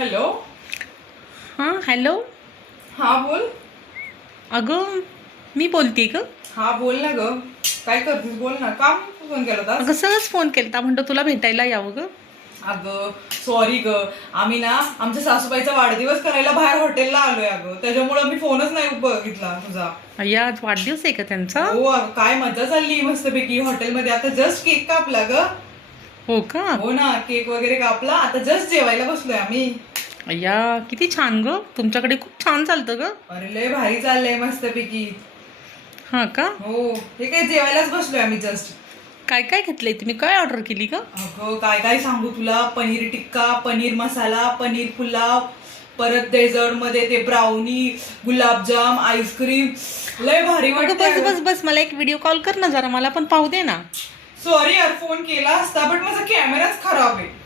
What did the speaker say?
Hello. हां hello. हा बोल. अगं मी बोलते ग. हा बोल ना ग. काय करतेस बोल ना. काम फोन केला अगं होतास? सहज फोन केलता, म्हणतो तुला भेटायला यावं ग. अगं सॉरी ग. आम्ही ना आमच्या सासूबाईचा वाढदिवस करायला बाहेर हॉटेलला आलोय अगं, त्याच्यामुळे मी फोनच नाही बघितला तुझा. अय्या आज वाढदिवस आहे का त्यांचा? हो अगं, काय मजा चालली मस्तपैकी हॉटेलमध्ये. आता जस्ट केक कापला ग. हो का? हो ना, केक वगैरे कापला, आता जस्ट जेवायला बसलोय आम्ही. अय्या किती छान ग, तुमच्याकडे खूप छान चालतं ग. अरे लय भारी चाललंय मस्तपैकी. हां का? हो, हे काय जेवायलाच बसलोय आम्ही जस्ट. काय काय घेतलंय तुम्ही, काय ऑर्डर केली ग? अगं काय काय सांगू तुला. पनीर टिक्का, पनीर मसाला, पनीर पुलाव, परत डेझर्ट मध्ये ते ब्राउनी, गुलाबजाम, आईस्क्रीम. लय भारी अगं बस वाटतं. बस बस, मला एक व्हिडिओ कॉल कर ना जरा, मला पण पाहू दे ना. सॉरी यार, फोन केला असता बट माझा कॅमेराच खराब आहे.